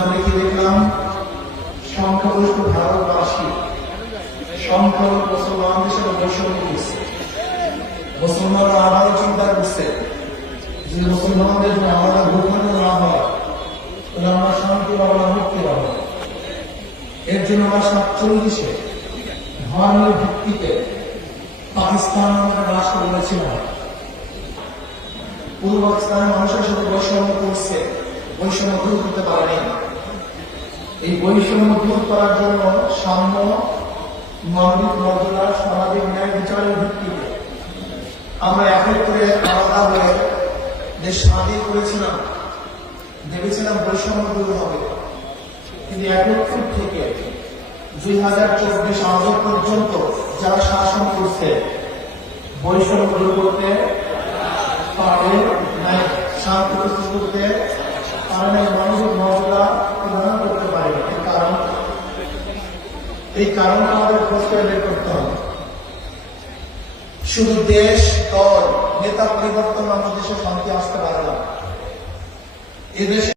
আমি কি দেখলাম, সংখ্যাগরিষ্ঠ ভারতবাসী সংখ্যালঘু মুসলমান হিসেবে বৈষম্য করছে। মুসলমানরা আবারও চিন্তা করছে যে মুসলমানদের জন্য আলাদা ভূখণ্ড না হয় তাহলে আমরা শান্তি পাবো না, মুক্তি পাবো। এর জন্য আমরা 47-এ ধর্মের ভিত্তিতে পাকিস্তান আমাদের রাষ্ট্র বলেছিলাম। পূর্ব পাকিস্তানের মানুষের সাথে বৈষম্য করছে, বৈষম্য দূর করতে পারেনি। এই বৈষম্য দূর করার জন্য সাম্য, মানবিক মর্যাদা, সামাজিক ন্যায় বিচারের ভিত্তিতে আমরা একত্রে আলাদা হয়ে দেশ স্বাধীন করেছিলাম, ভেবেছিলাম বৈষম্য দূর হবে। কিন্তু 71 থেকে 2024 আজ পর্যন্ত যারা শাসন করছে বৈষম্য দূর করতে পারে নাই, শান্তি প্রস্তুত করতে পারে নাই, মানবিক মর্যাদা প্রদান করতে পারে। এই কারণটা আমাদের খোঁজ করে বের করতে হবে। শুধু দেশ, দল, নেতা পরিবর্তন আমাদের দেশে শান্তি আসতে পারে না। এদেশে